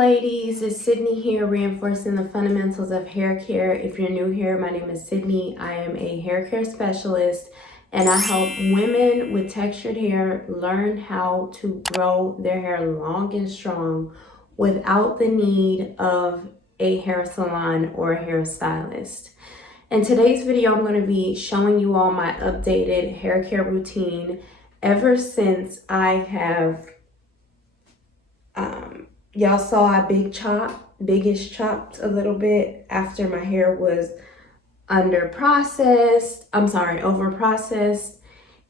ladies, it's Sydney here, reinforcing the fundamentals of hair care. If you're new here, my name is Sydney. I am a hair care specialist and I help women with textured hair learn how to grow their hair long and strong without the need of a hair salon or a hairstylist. In today's video, I'm going to be showing you all my updated hair care routine ever since I have y'all saw I biggish chopped a little bit after my hair was over processed.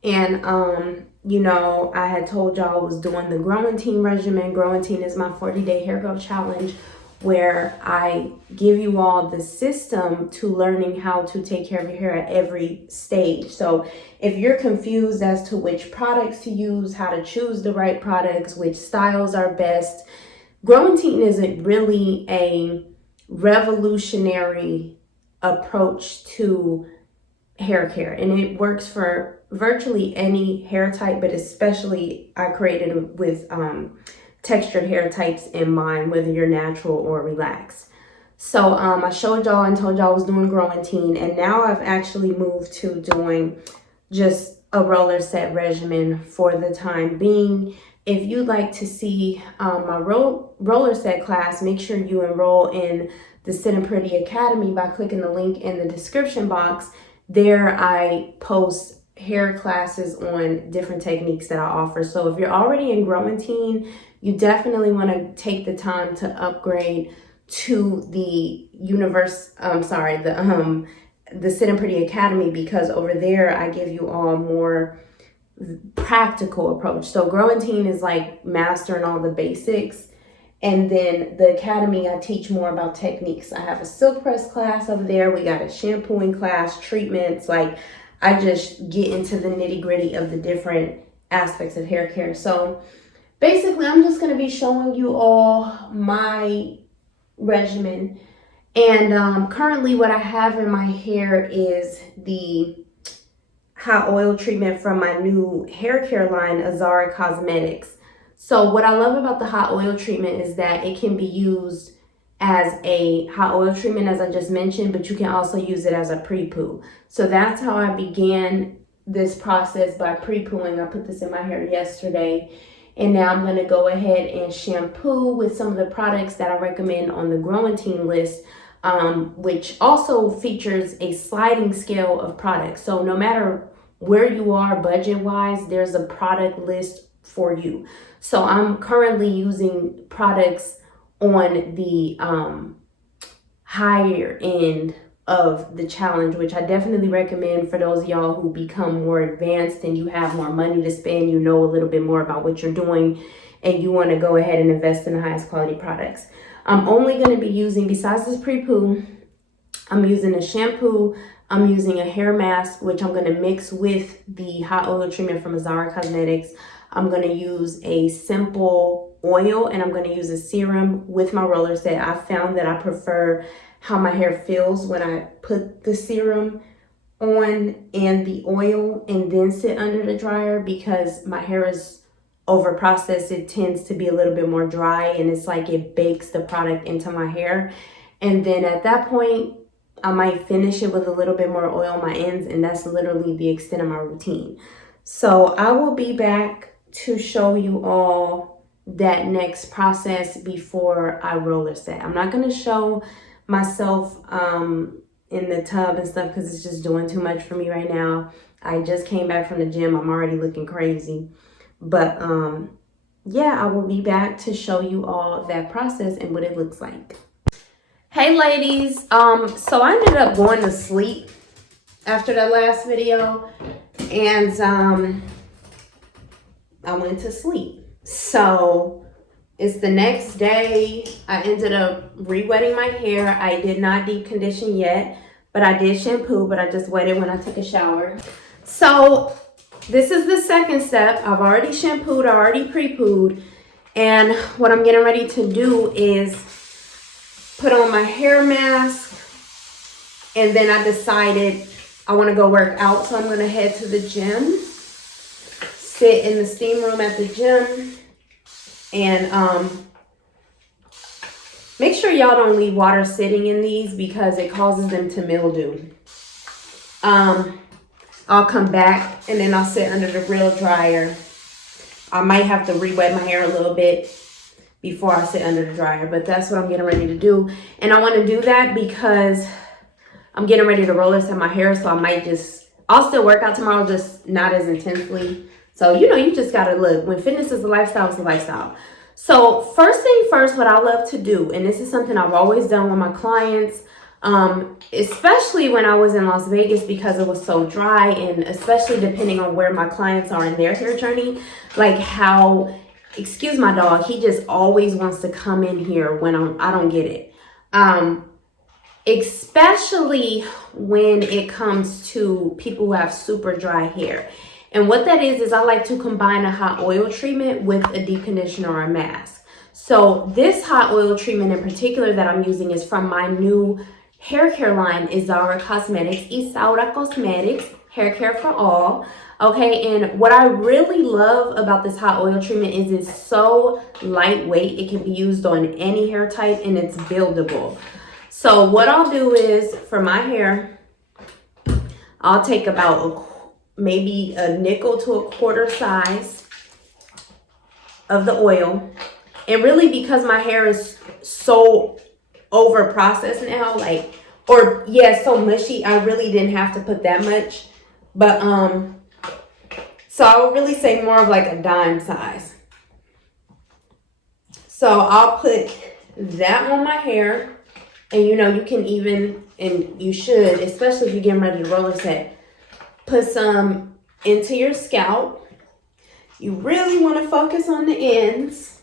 And you know, I had told y'all I was doing the Growentine regimen. Growentine is my 40-day hair growth challenge where I give you all the system to learning how to take care of your hair at every stage. So if you're confused as to which products to use, how to choose the right products, which styles are best, Growentine isn't really a revolutionary approach to hair care, and it works for virtually any hair type, but especially I created it with textured hair types in mind, whether you're natural or relaxed. So I showed y'all and told y'all I was doing Growentine, and now I've actually moved to doing just a roller set regimen for the time being. If you'd like to see my roller set class, make sure you enroll in the Syddin Pretty Academy by clicking the link in the description box. There I post hair classes on different techniques that I offer. So if you're already in Growentine, you definitely want to take the time to upgrade to the the Syddin Pretty Academy, because over there I give you all more practical approach. So Growentine is like mastering all the basics, and then the academy I teach more about techniques. I have a silk press class over there. We got a shampooing class, treatments. Like, I just get into the nitty-gritty of the different aspects of hair care. So basically I'm just going to be showing you all my regimen, and currently what I have in my hair is the hot oil treatment from my new hair care line, Azara Cosmetics. So what I love about the hot oil treatment is that it can be used as a hot oil treatment, as I just mentioned, but you can also use it as a pre-poo. So that's how I began this process, by pre-pooing. I put this in my hair yesterday, and now I'm going to go ahead and shampoo with some of the products that I recommend on the Growentine list, which also features a sliding scale of products. So no matter where you are budget-wise, there's a product list for you. So I'm currently using products on the higher end of the challenge, which I definitely recommend for those of y'all who become more advanced and you have more money to spend, you know a little bit more about what you're doing, and you want to go ahead and invest in the highest quality products. I'm only going to be using, besides this pre-poo, I'm using a shampoo, I'm using a hair mask, which I'm going to mix with the hot oil treatment from Azara Cosmetics. I'm going to use a simple oil, and I'm going to use a serum with my roller set. I found that I prefer how my hair feels when I put the serum on and the oil and then sit under the dryer, because my hair is over processed. It tends to be a little bit more dry, and it's like it bakes the product into my hair. And then at that point, I might finish it with a little bit more oil on my ends, and that's literally the extent of my routine. So I will be back to show you all that next process before I roller set. I'm not going to show myself in the tub and stuff, because it's just doing too much for me right now. I just came back from the gym. I'm already looking crazy. But yeah, I will be back to show you all that process and what it looks like. Hey ladies, so I ended up going to sleep after that last video, and I went to sleep. So it's the next day. I ended up re-wetting my hair. I did not deep condition yet, but I did shampoo, but I just wetted when I took a shower. So this is the second step. I've already shampooed, I already pre-pooed, and what I'm getting ready to do is put on my hair mask, and then I decided I want to go work out, so I'm going to head to the gym, sit in the steam room at the gym, and Make sure y'all don't leave water sitting in these because it causes them to mildew. I'll come back and then I'll sit under the real dryer. I might have to re-wet my hair a little bit before I sit under the dryer, but that's what I'm getting ready to do. And I want to do that because I'm getting ready to roller set my hair, so I'll still work out tomorrow, just not as intensely. So, you know, you just got to look. When fitness is a lifestyle, it's a lifestyle. So first thing first, what I love to do, and this is something I've always done with my clients, especially when I was in Las Vegas because it was so dry, and especially depending on where my clients are in their hair journey, like how, excuse my dog, he just always wants to come in here when I don't get it. Especially when it comes to people who have super dry hair. And what that is I like to combine a hot oil treatment with a deep conditioner or a mask. So this hot oil treatment in particular that I'm using is from my new hair care line, Isaura Cosmetics, hair care for all. Okay, and what I really love about this hot oil treatment is it's so lightweight. It can be used on any hair type and it's buildable. So what I'll do is, for my hair, I'll take about maybe a nickel to a quarter size of the oil. And really, because my hair is so over processed now, so mushy, I really didn't have to put that much. But so I would really say more of like a dime size. So I'll put that on my hair. And you know, you can even, and you should, especially if you're getting ready to roller set, put some into your scalp. You really want to focus on the ends.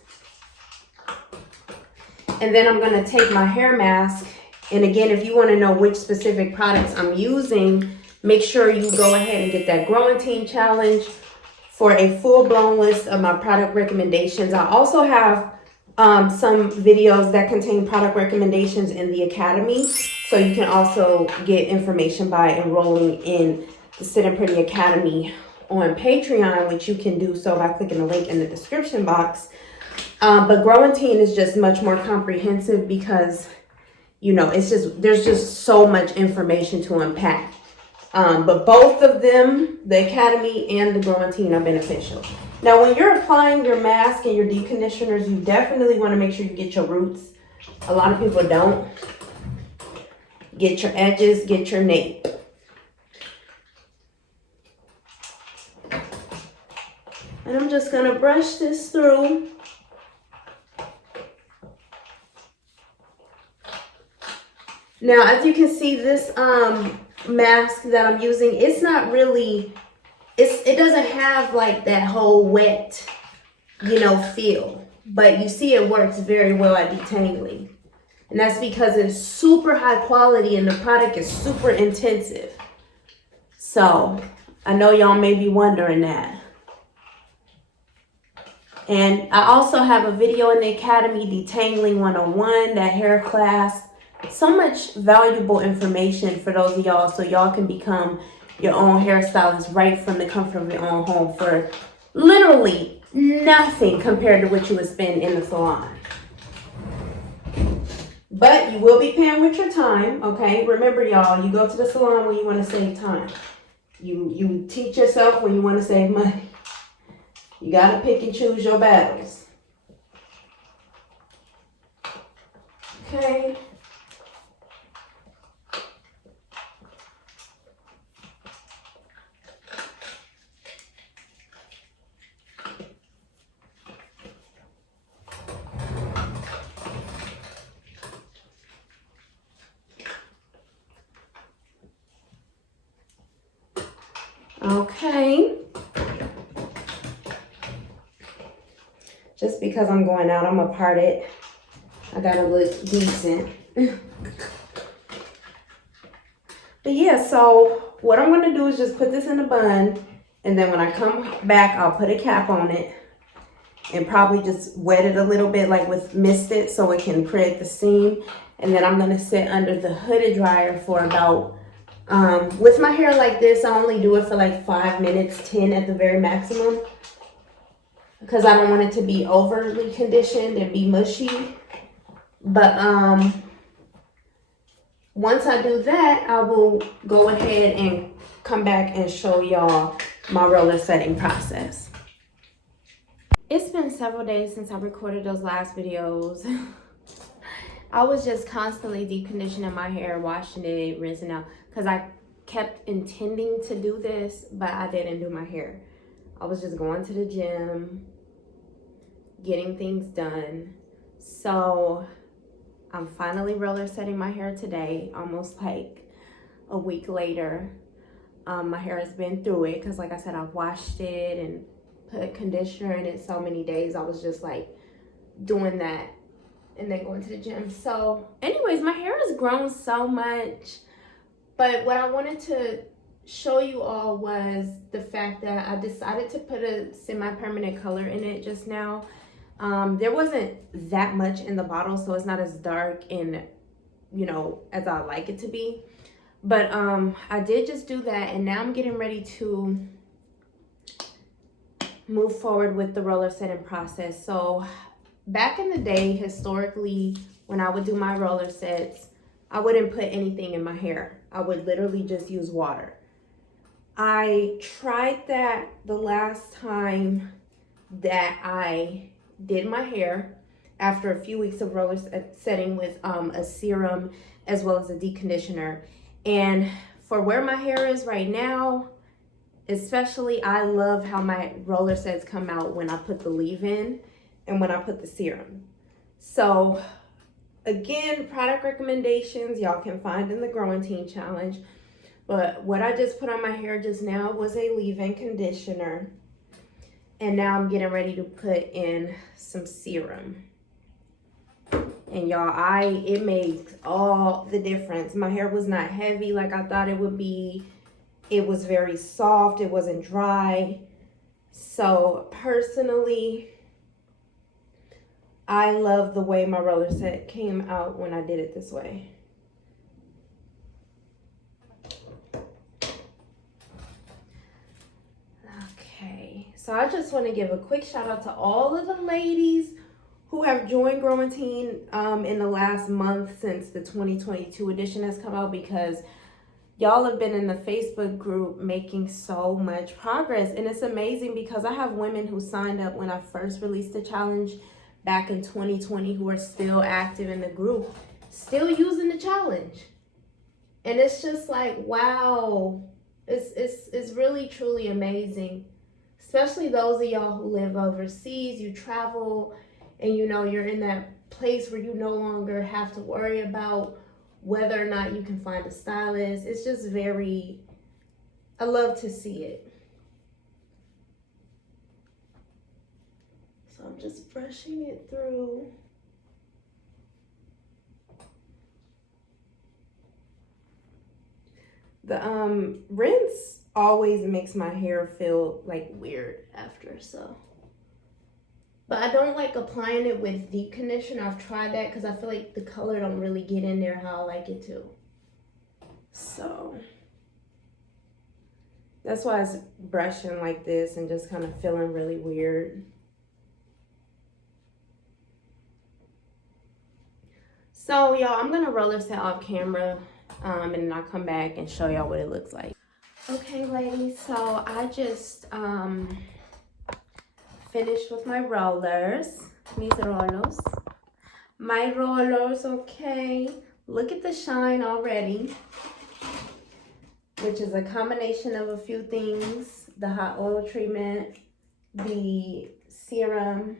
And then I'm going to take my hair mask. And again, if you want to know which specific products I'm using, make sure you go ahead and get that Growentine challenge for a full-blown list of my product recommendations. I also have some videos that contain product recommendations in the Academy. So you can also get information by enrolling in the Syddin Pretty Academy on Patreon, which you can do so by clicking the link in the description box. But Growentine is just much more comprehensive because, you know, there's just so much information to unpack. But both of them, the Academy and the Growentine, are beneficial. Now, when you're applying your mask and your deep conditioners, you definitely want to make sure you get your roots. A lot of people don't. Get your edges, get your nape. And I'm just going to brush this through. Now, as you can see, this mask that I'm using, it's not really... It doesn't have like that whole wet, you know, feel. But you see it works very well at detangling. And that's because it's super high quality and the product is super intensive. So, I know y'all may be wondering that. And I also have a video in the Academy, Detangling 101, that hair class. So much valuable information for those of y'all so y'all can become your own hairstylist right from the comfort of your own home for literally nothing compared to what you would spend in the salon. But you will be paying with your time, okay? Remember, y'all, you go to the salon when you want to save time. You teach yourself when you want to save money. You got to pick and choose your battles. Okay. Okay. Just because I'm going out, I'm gonna part it. I gotta look decent. But yeah, so what I'm gonna do is just put this in a bun, and then when I come back, I'll put a cap on it and probably just wet it a little bit, like with mist it, so it can create the steam. And then I'm gonna sit under the hooded dryer for about with my hair like this, I only do it for like 5 minutes, 10 at the very maximum, because I don't want it to be overly conditioned and be mushy. But once I do that, I will go ahead and come back and show y'all my roller setting process. It's been several days since I recorded those last videos. I was just constantly deep conditioning my hair, washing it, rinsing out, because I kept intending to do this, but I didn't do my hair. I was just going to the gym, getting things done. So I'm finally roller setting my hair today, almost like a week later. My hair has been through it because, like I said, I've washed it and put conditioner in it so many days. I was just like doing that and then going to the gym. So anyways, my hair has grown so much, but what I wanted to show you all was the fact that I decided to put a semi-permanent color in it just now. There wasn't that much in the bottle, so it's not as dark and, you know, as I like it to be. But I did just do that, and now I'm getting ready to move forward with the roller setting process. So back in the day, historically, when I would do my roller sets, I wouldn't put anything in my hair. I would literally just use water. I tried that the last time that I did my hair after a few weeks of roller setting with a serum as well as a deep conditioner. And for where my hair is right now, especially, I love how my roller sets come out when I put the leave-in and when I put the serum. So again, product recommendations y'all can find in the Growentine challenge. But what I just put on my hair just now was a leave-in conditioner. And now I'm getting ready to put in some serum. And y'all, it makes all the difference. My hair was not heavy like I thought it would be. It was very soft. It wasn't dry. So personally, I love the way my roller set came out when I did it this way. Okay, so I just want to give a quick shout out to all of the ladies who have joined Growentine in the last month since the 2022 edition has come out, because y'all have been in the Facebook group making so much progress. And it's amazing because I have women who signed up when I first released the challenge back in 2020 who are still active in the group, still using the challenge. And it's just like, wow, it's really truly amazing. Especially those of y'all who live overseas, you travel and you know you're in that place where you no longer have to worry about whether or not you can find a stylist. It's just I love to see it. So I'm just brushing it through. The rinse always makes my hair feel like weird after, so. But I don't like applying it with deep conditioner. I've tried that because I feel like the color don't really get in there how I like it to. So that's why it's brushing like this and just kind of feeling really weird. So y'all, I'm gonna roller set off camera and then I'll come back and show y'all what it looks like. Okay, ladies, so I just finished with my rollers. My rollers, okay. Look at the shine already, which is a combination of a few things: the hot oil treatment, the serum,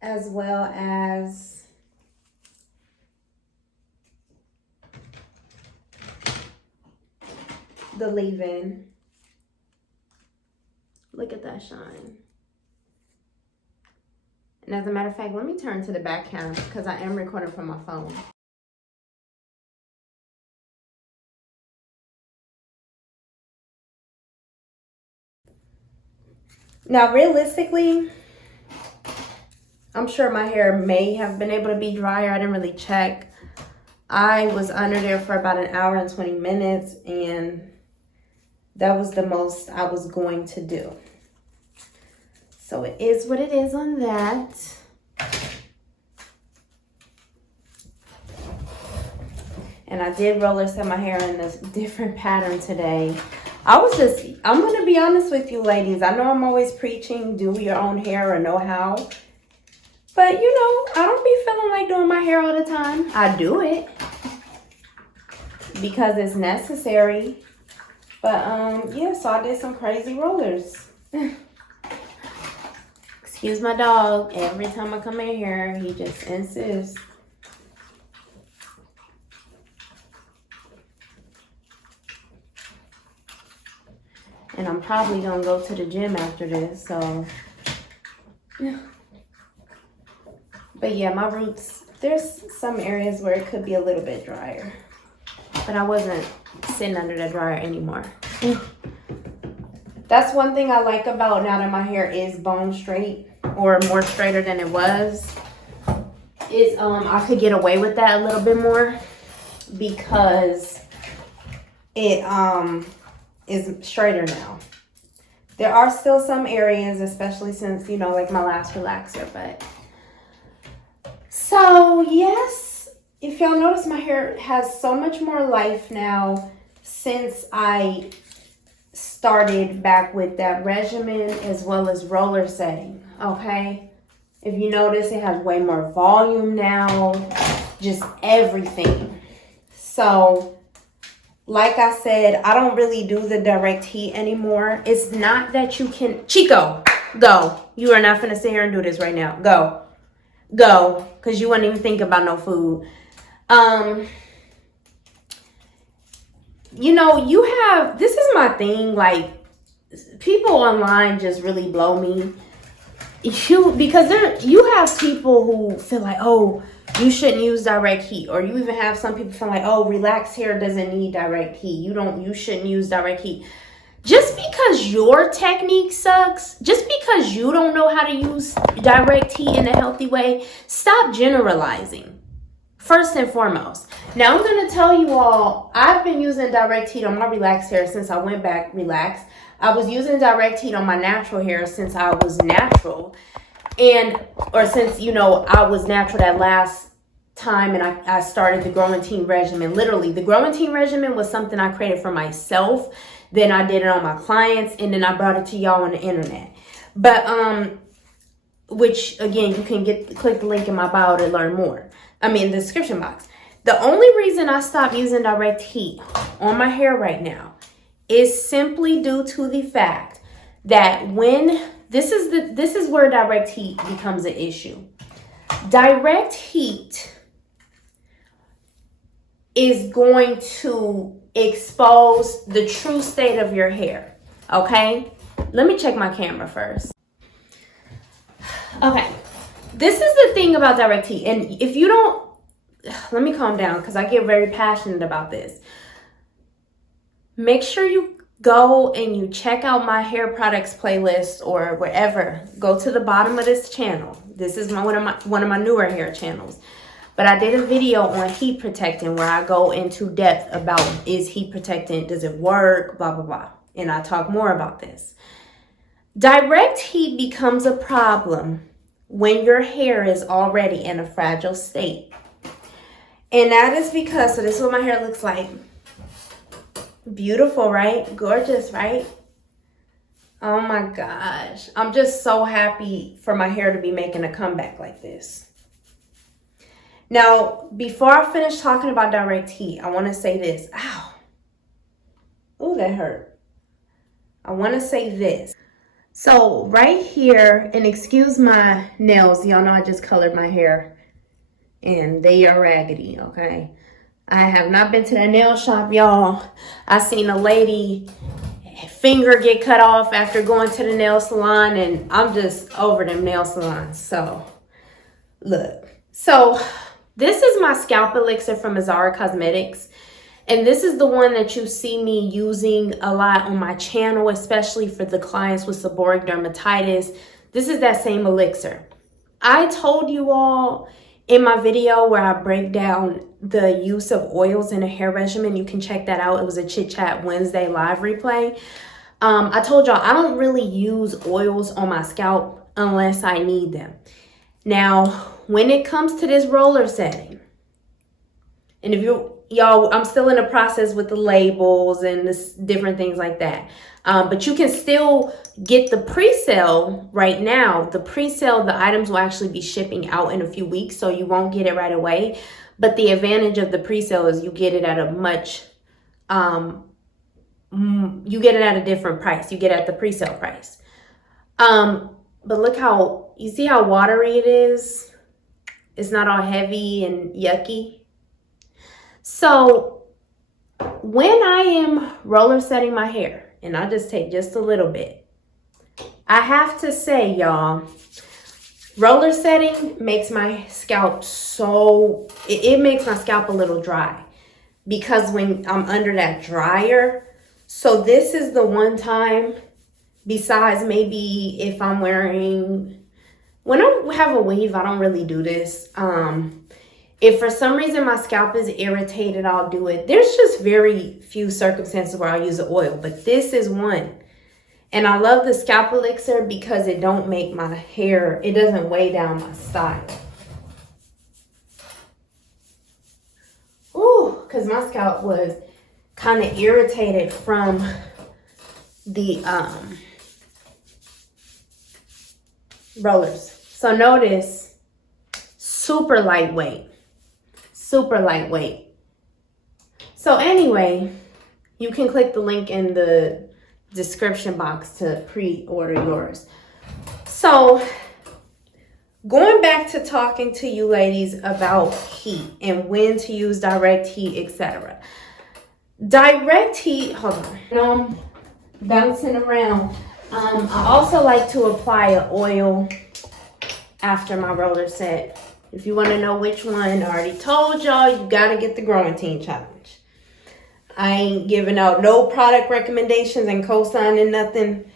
as well as the leave-in. Look at that shine. And as a matter of fact, let me turn to the back camera because I am recording from my phone. Now, realistically, I'm sure my hair may have been able to be drier. I didn't really check. I was under there for about an hour and 20 minutes, and that was the most I was going to do. So it is what it is on that. And I did roller set my hair in this different pattern today. I'm going to be honest with you ladies. I know I'm always preaching, do your own hair or know how. But, you know, I don't be feeling like doing my hair all the time. I do it because it's necessary. But, yeah, so I did some crazy rollers. Excuse my dog. Every time I come in here, he just insists. And I'm probably going to go to the gym after this, so. But yeah, my roots, there's some areas where it could be a little bit drier. But I wasn't sitting under the dryer anymore. That's one thing I like about now that my hair is bone straight, or more straighter than it was, is I could get away with that a little bit more because it is straighter now. There are still some areas, especially since, you know, like my last relaxer, but so yes, if y'all notice, my hair has so much more life now since I started back with that regimen as well as roller setting. Okay, if you notice, it has way more volume now, just everything. So like I said, I don't really do the direct heat anymore. It's not that you can... Chico, go. You are not finna sit here and do this right now. Go. Go. Because you wouldn't even think about no food. You know, you have... This is my thing. Like, people online just really blow me. Because you have people who feel like, oh, you shouldn't use direct heat, or you even have some people feel like, oh, relaxed hair doesn't need direct heat. You shouldn't use direct heat. Just because your technique sucks, just because you don't know how to use direct heat in a healthy way, stop generalizing. First and foremost. Now I'm going to tell you all, I've been using direct heat on my relaxed hair since I went back relaxed. I was using direct heat on my natural hair since I was natural. Or since, you know, I was natural that last time and I started the Growentine regimen. Literally, the Growentine regimen was something I created for myself. Then I did it on my clients, and then I brought it to y'all on the internet. But, which, again, you can click the link in my bio to learn more. I mean, the description box. The only reason I stopped using direct heat on my hair right now is simply due to the fact that when... This is where direct heat becomes an issue. Direct heat is going to expose the true state of your hair. Okay? Let me check my camera first. Okay. This is the thing about direct heat. And if you don't... Let me calm down because I get very passionate about this. Make sure you go and you check out my hair products playlist or wherever. Go to the bottom of this channel. This is one of my newer hair channels. But I did a video on heat protectant where I go into depth about, is heat protectant, does it work, blah, blah, blah. And I talk more about this. Direct heat becomes a problem when your hair is already in a fragile state. And that is because, so this is what my hair looks like. Beautiful, right? Gorgeous, right? Oh my gosh. I'm just so happy for my hair to be making a comeback like this. Now, before I finish talking about direct heat, I want to say this. Ow. Oh, that hurt. I want to say this. So right here, and excuse my nails. Y'all know I just colored my hair and they are raggedy, okay? I have not been to the nail shop, y'all. I seen a lady finger get cut off after going to the nail salon, and I'm just over them nail salons. So, look. So, this is my scalp elixir from Azara Cosmetics. And this is the one that you see me using a lot on my channel, especially for the clients with seborrheic dermatitis. This is that same elixir. I told you all in my video where I break down the use of oils in a hair regimen, you can check that out. It was a Chit Chat Wednesday live replay. I told y'all I don't really use oils on my scalp unless I need them. Now, when it comes to this roller setting, and if you y'all, I'm still in the process with the labels and this different things like that. But you can still get the pre-sale right now. The pre-sale, the items will actually be shipping out in a few weeks, so you won't get it right away. But the advantage of the pre-sale is you get it at a much, you get it at a different price. You get it at the pre-sale price. But look how, you see how watery it is? It's not all heavy and yucky. So when I am roller setting my hair, and I just take just a little bit, I have to say, y'all, roller setting makes my scalp so, it makes my scalp a little dry because when I'm under that dryer. So this is the one time, besides maybe if I'm wearing, when I have a weave, I don't really do this. If for some reason my scalp is irritated, I'll do it. There's just very few circumstances where I'll use the oil, but this is one. And I love the scalp elixir because it don't make my hair, it doesn't weigh down my style. Ooh, because my scalp was kind of irritated from the rollers. So notice, super lightweight. Super lightweight. So anyway, you can click the link in the description box to pre-order yours. So going back to talking to you ladies about heat and when to use direct heat, etc. Direct heat, hold on. I'm bouncing around. I also like to apply an oil after my roller set. If you want to know which one, I already told y'all, you got to get the Growentine challenge. I ain't giving out no product recommendations and co-signing nothing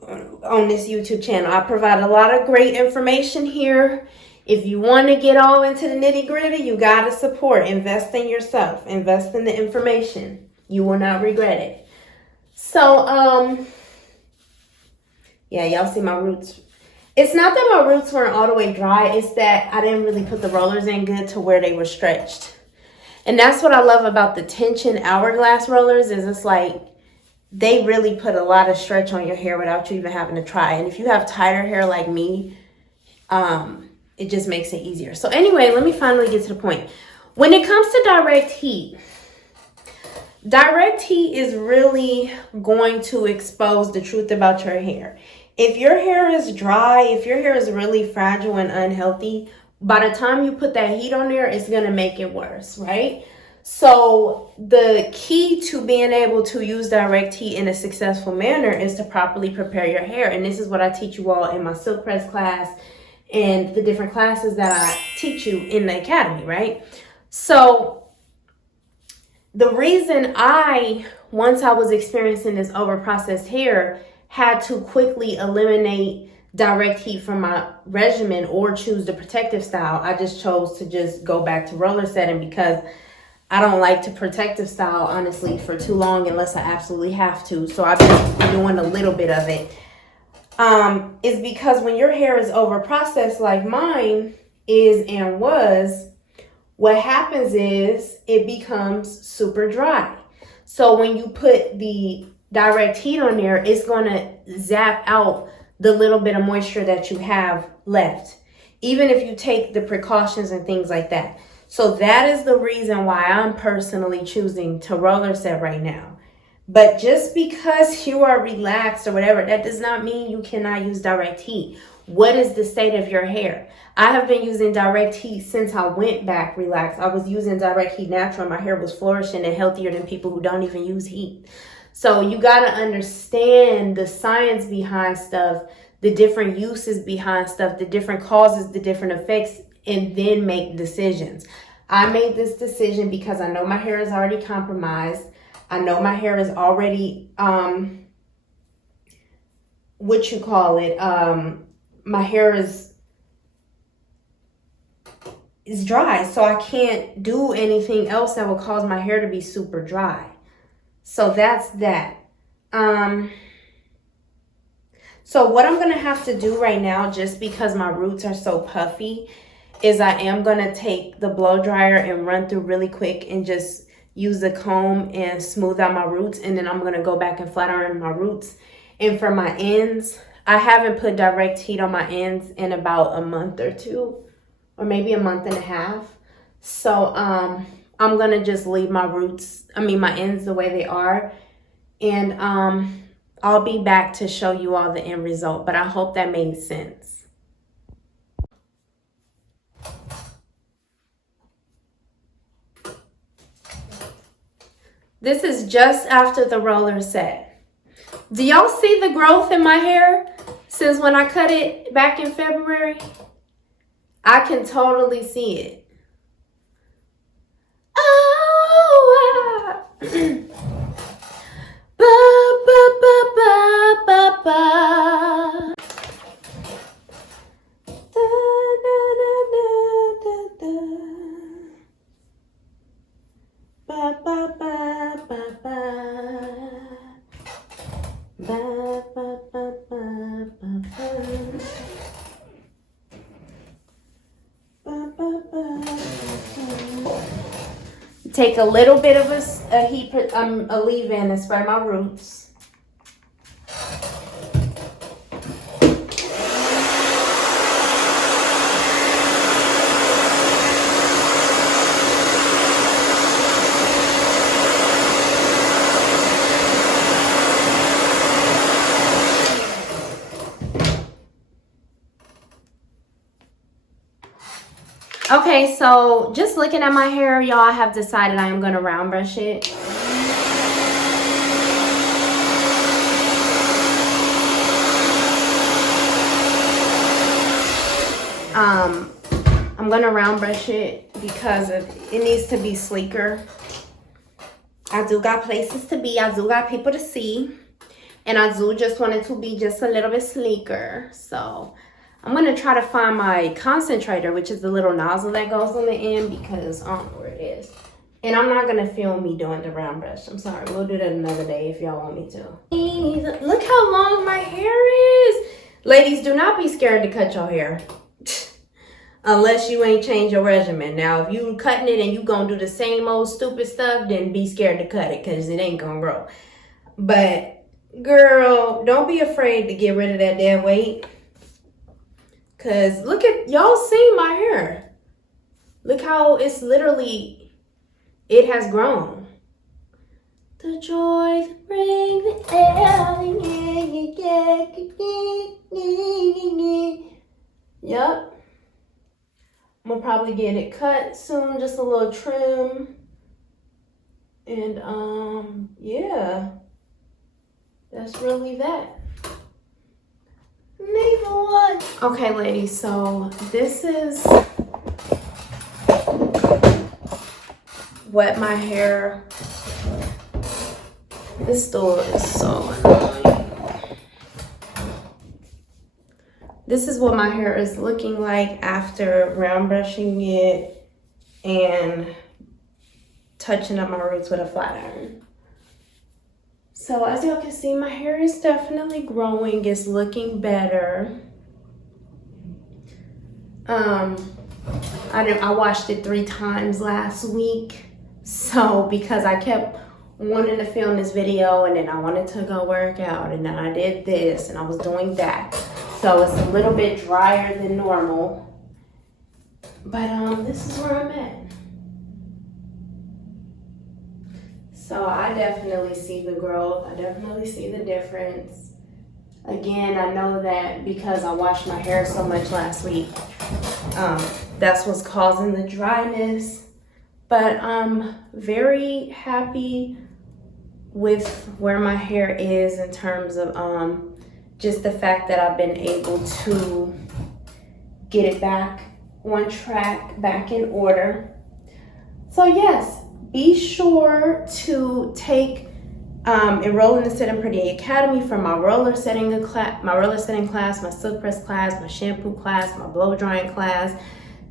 on this YouTube channel. I provide a lot of great information here. If you want to get all into the nitty gritty, you got to support. Invest in yourself. Invest in the information. You will not regret it. So, yeah, y'all see my roots. It's not that my roots weren't all the way dry. It's that I didn't really put the rollers in good to where they were stretched. And that's what I love about the tension hourglass rollers is it's like they really put a lot of stretch on your hair without you even having to try. And if you have tighter hair like me, it just makes it easier. So anyway, let me finally get to the point. When it comes to direct heat is really going to expose the truth about your hair. If your hair is dry, if your hair is really fragile and unhealthy, by the time you put that heat on there, it's going to make it worse, right? So the key to being able to use direct heat in a successful manner is to properly prepare your hair. And this is what I teach you all in my silk press class and the different classes that I teach you in the academy, right? So the reason once I was experiencing this overprocessed hair, had to quickly eliminate direct heat from my regimen or choose the protective style, I just chose to just go back to roller setting because I don't like to protective style, honestly, for too long unless I absolutely have to. So I've been doing a little bit of it. Is because when your hair is overprocessed like mine is and was, what happens is it becomes super dry. So when you put the direct heat on there, it's going to zap out the little bit of moisture that you have left, even if you take the precautions and things like that. So that is the reason why I'm personally choosing to roller set right now. But just because you are relaxed or whatever, that does not mean you cannot use direct heat. What is the state of your hair? I have been using direct heat since I went back relaxed. I was using direct heat natural. My hair was flourishing and healthier than people who don't even use heat. So you got to understand the science behind stuff, the different uses behind stuff, the different causes, the different effects, and then make decisions. I made this decision because I know my hair is already compromised. I know my hair is already, my hair is dry. So I can't do anything else that will cause my hair to be super dry. So that's that. So what I'm going to have to do right now, just because my roots are so puffy, is I am gonna take the blow dryer and run through really quick and just use the comb and smooth out my roots, and then I'm gonna go back and flat iron my roots. And for my ends, I haven't put direct heat on my ends in about a month or two, or maybe a month and a half. So I'm gonna just leave my my ends the way they are, and I'll be back to show you all the end result, but I hope that made sense. This is just after the roller set. Do y'all see the growth in my hair since when I cut it back in February? I can totally see it. Oh, ba, ba, ba, ba, ba, ba. Da, da, da, da, da, da. Ba, ba, ba, ba, ba. Ba, ba, ba, ba, ba, ba. Ba, ba, ba, ba. Take a little bit of a leave-in and spray my roots. Okay, so just looking at my hair, y'all, I have decided I am going to round brush it. I'm going to round brush it because it needs to be sleeker. I do got places to be. I do got people to see. And I do just want it to be just a little bit sleeker. So I'm going to try to find my concentrator, which is the little nozzle that goes on the end, because I don't know where it is. And I'm not going to film me doing the round brush. I'm sorry. We'll do that another day if y'all want me to. Look how long my hair is. Ladies, do not be scared to cut your hair. Unless you ain't changed your regimen. Now, if you cutting it and you going to do the same old stupid stuff, then be scared to cut it because it ain't going to grow. But, girl, don't be afraid to get rid of that dead weight. Because look at, y'all see my hair. Look how it's literally, it has grown. The joy that brings the air. Yep. I'm going to probably get it cut soon, just a little trim. And, yeah. That's really that. Okay, ladies, so this is what my hair, this stool is so annoying. This is what my hair is looking like after round brushing it and touching up my roots with a flat iron. So as y'all can see, my hair is definitely growing. It's looking better. I washed it 3 times last week. So because I kept wanting to film this video and then I wanted to go work out and then I did this and I was doing that. So it's a little bit drier than normal. But this is where I'm at. So I definitely see the growth. I definitely see the difference. Again, I know that because I washed my hair so much last week, that's what's causing the dryness. But I'm very happy with where my hair is in terms of just the fact that I've been able to get it back on track, back in order. So yes, be sure to take enroll in the Syddin Pretty Academy for my roller setting class, my silk press class, my shampoo class, my blow drying class,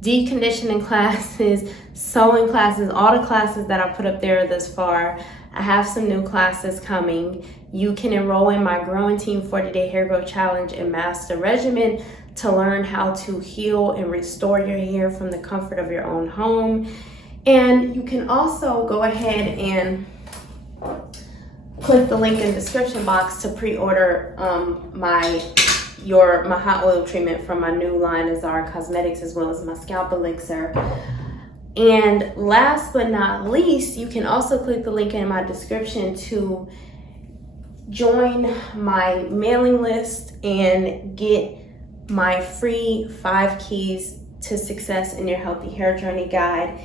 deep conditioning classes, sewing classes, all the classes that I put up there thus far. I have some new classes coming. You can enroll in my Growentine 40-day hair growth challenge and master regimen to learn how to heal and restore your hair from the comfort of your own home. And you can also go ahead and click the link in the description box to pre-order my hot oil treatment from my new line Azara Cosmetics, as well as my scalp elixir. And last but not least, you can also click the link in my description to join my mailing list and get my free 5 keys to success in your healthy hair journey guide.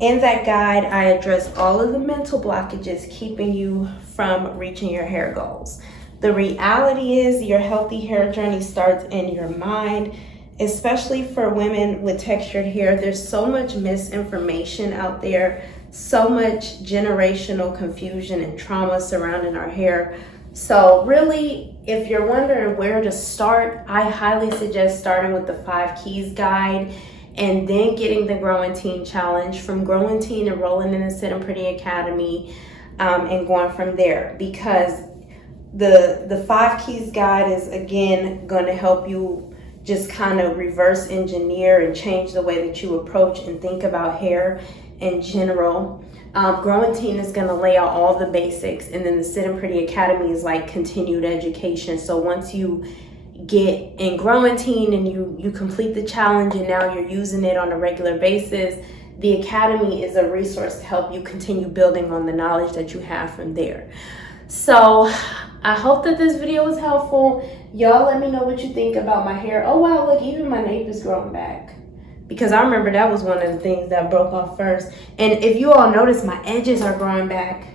In that guide, I address all of the mental blockages keeping you from reaching your hair goals. The reality is your healthy hair journey starts in your mind, especially for women with textured hair. There's so much misinformation out there, so much generational confusion and trauma surrounding our hair. So really, if you're wondering where to start, I highly suggest starting with the 5 keys guide and then getting the Growentine challenge. From Growentine, enrolling in the Syddin Pretty Academy, and going from there, because the 5 keys guide is again going to help you just kind of reverse engineer and change the way that you approach and think about hair in general. Growentine is going to lay out all the basics, and then the Syddin Pretty Academy is like continued education. So once you get in Growentine and you complete the challenge and now you're using it on a regular basis, the Academy is a resource to help you continue building on the knowledge that you have from there. So I hope that this video was helpful. Y'all let me know what you think about my hair. Oh wow, look, even my nape is growing back. Because I remember that was one of the things that broke off first. And if you all notice, my edges are growing back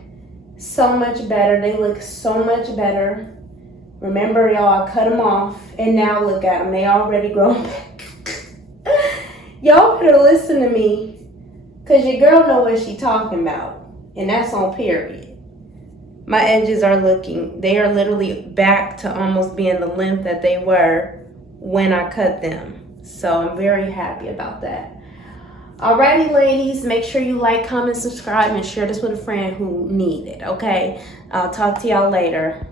so much better. They look so much better. Remember, y'all, I cut them off, and now look at them. They already grown back. Y'all better listen to me, because your girl know what she talking about, and that's on period. My edges are they are literally back to almost being the length that they were when I cut them. So I'm very happy about that. Alrighty, ladies, make sure you like, comment, subscribe, and share this with a friend who needs it, okay? I'll talk to y'all later.